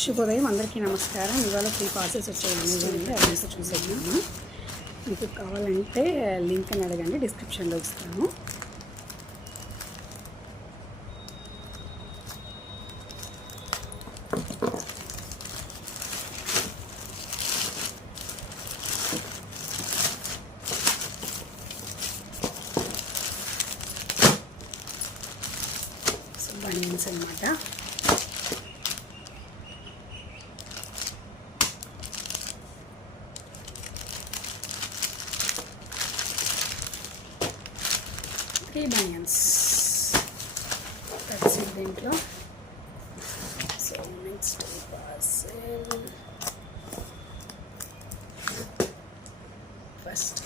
శుభోదయం అందరికీ నమస్కారం. ఇవాళ 3 పార్సెల్స్ వచ్చాయి. అవి చూసేద్దాము. మీకు కావాలంటే లింక్ అని అడగండి, డిస్క్రిప్షన్లో ఇస్తాను. సో బనియన్స్ అనమాట. బనియన్స్ దట్స్ ఇట్ దీంట్లో. సో నెక్స్ట్ పార్సెల్ ఫస్ట్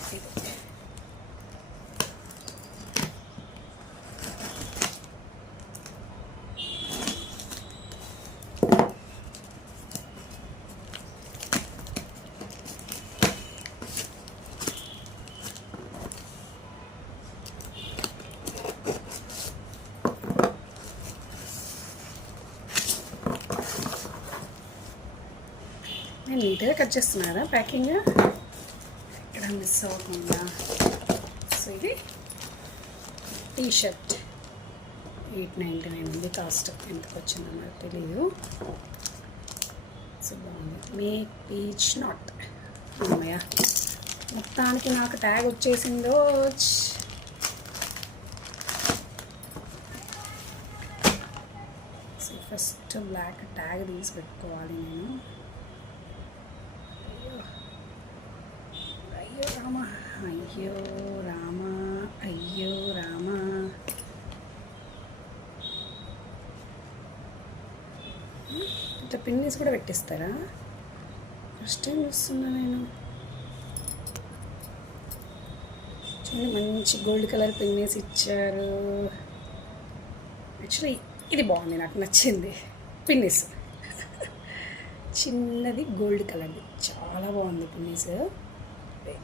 ఇది నీట్గా కట్ చేస్తున్నారా ప్యాకింగ్ ఇక్కడ మిస్ అవ్వకుండా. సో ఇది టీ షర్ట్ 899 ఉంది కాస్ట్. ఎంతకు వచ్చిందో నాకు తెలీదు. సో బాగుంది. మేక్ పీచ్ నాట్ అమ్మయ్య, మొత్తానికి నాకు ట్యాగ్ వచ్చేసిందో. సో ఫస్ట్ బ్లాక్ ట్యాగ్ తీసి పెట్టుకోవాలి నేను. అయ్యో రామా, అయ్యో రామా. ఇట్లా పిన్నీస్ కూడా పెట్టిస్తారా? ఫస్ట్ టైం చూస్తున్నా నేను. చూడండి, మంచి గోల్డ్ కలర్ పిన్నీస్ ఇచ్చారు. యాక్చువల్లీ ఇది బాగుంది, నాకు నచ్చింది. పిన్నీస్ చిన్నది గోల్డ్ కలర్ది చాలా బాగుంది. పిన్నీస్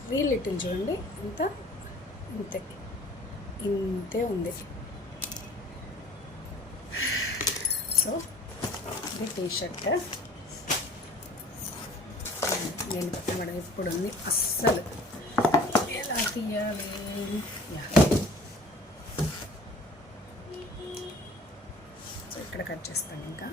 వెరీ లిటిల్, చూడండి ఇంత ఇంతే ఇంతే ఉంది. సో ఇది టీ షర్ట్. నేను పక్కన ఇప్పుడు ఉంది, అస్సలు ఎలా తీయాలి. సో ఇక్కడ కట్ చేస్తాను ఇంకా.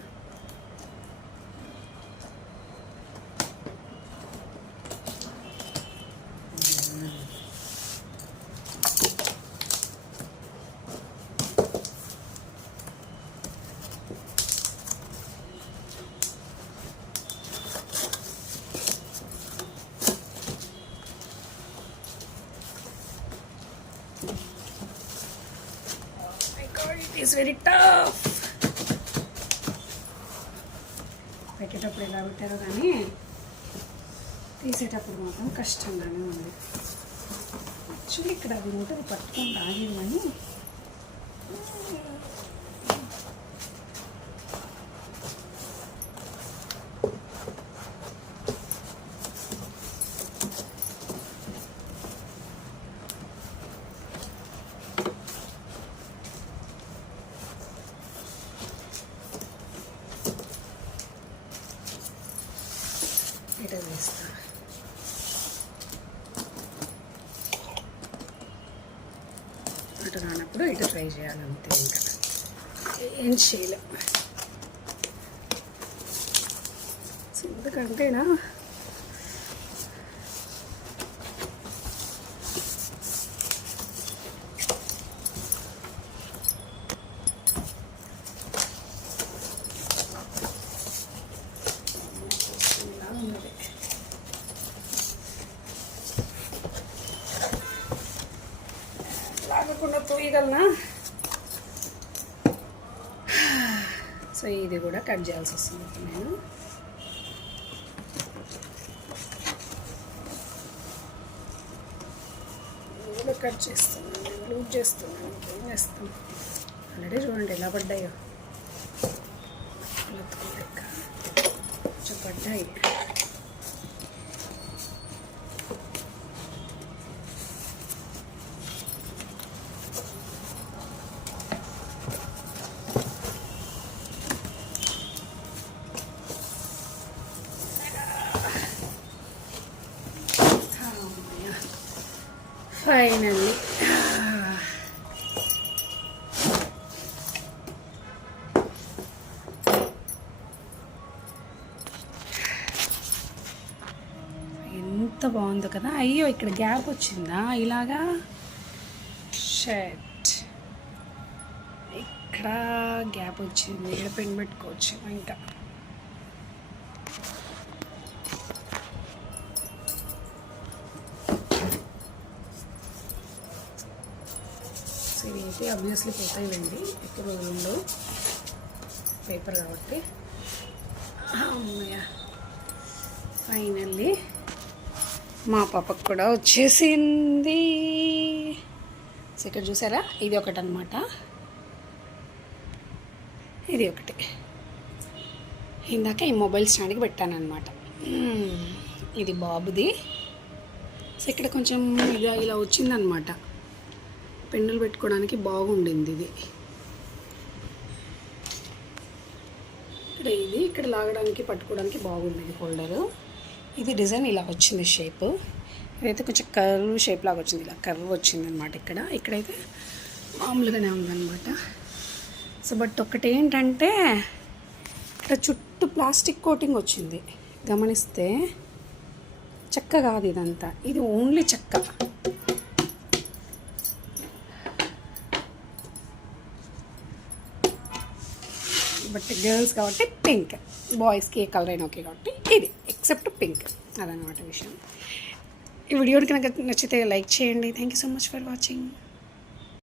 It's very tough. పెట్టేటప్పుడు ఎలా పెట్టారో కానీ తీసేటప్పుడు మాత్రం కష్టంగానే ఉంది. యాక్చువల్లీ ఇక్కడ అది ఉంటుంది, పట్టుకొని రాగేది కానీ ఇటు వేస్తా. అటు రానప్పుడు ఇటు ట్రై చేయాలంతే, ఇంకా ఏం చేయలేం. ఎందుకంటేనా లాగకుండా తోయగలనా? సో ఇది కూడా కట్ చేయాల్సి వస్తుంది. నేను కూడా కట్ చేస్తున్నాను, లూజ్ చేస్తున్నాను. ఇంకేం చేస్తాను? ఆల్రెడీ చూడండి ఎలా పడ్డాయో, కొంచెం పడ్డాయి. ఫైనల్లీ ఎంత బాగుందో కదా. అయ్యో ఇక్కడ గ్యాప్ వచ్చిందా ఇలాగా. షర్ట్ ఇక్కడ గ్యాప్ వచ్చింది, ఇక్కడ పెన్ పెట్టుకోవచ్చు ఇంకా. ఇవి అయితే అబ్వియస్లీ పోతాయిలేండి, ఎక్కువ రోజుల్లో పేపర్ కాబట్టి. అమ్మయ్య ఫైనల్లీ మా పాపకు కూడా వచ్చేసింది. సో ఇక్కడ చూసారా, ఇది ఒకటి అనమాట, ఇది ఒకటి. ఇందాక ఈ మొబైల్ స్టాండ్కి పెట్టాను అనమాట. ఇది బాబుది. సో ఇక్కడ కొంచెం ఇలా వచ్చిందనమాట, పెన్నులు పెట్టుకోవడానికి బాగుండింది ఇది. ఇది ఇక్కడ లాగడానికి పట్టుకోవడానికి బాగుండేది హోల్డరు. ఇది డిజైన్ ఇలా వచ్చింది షేప్. ఇదైతే కొంచెం కర్వ్ షేప్ లాగా వచ్చింది, ఇలా కర్వ్ వచ్చింది అనమాట. ఇక్కడైతే మామూలుగానే ఉందన్నమాట. సో బట్ ఒకటి ఏంటంటే ఇక్కడ చుట్టూ ప్లాస్టిక్ కోటింగ్ వచ్చింది, గమనిస్తే. చెక్క కాదు ఇదంతా, ఇది ఓన్లీ చెక్క. బట్ గర్ల్స్ కాబట్టి పింక్, బాయ్స్కి ఏ కలర్ అయినా ఓకే కాబట్టి ఇది, ఎక్సెప్ట్ పింక్. అదనమాట విషయం. ఈ వీడియోకి నాకు నచ్చితే లైక్ చేయండి. Thank you so much for watching.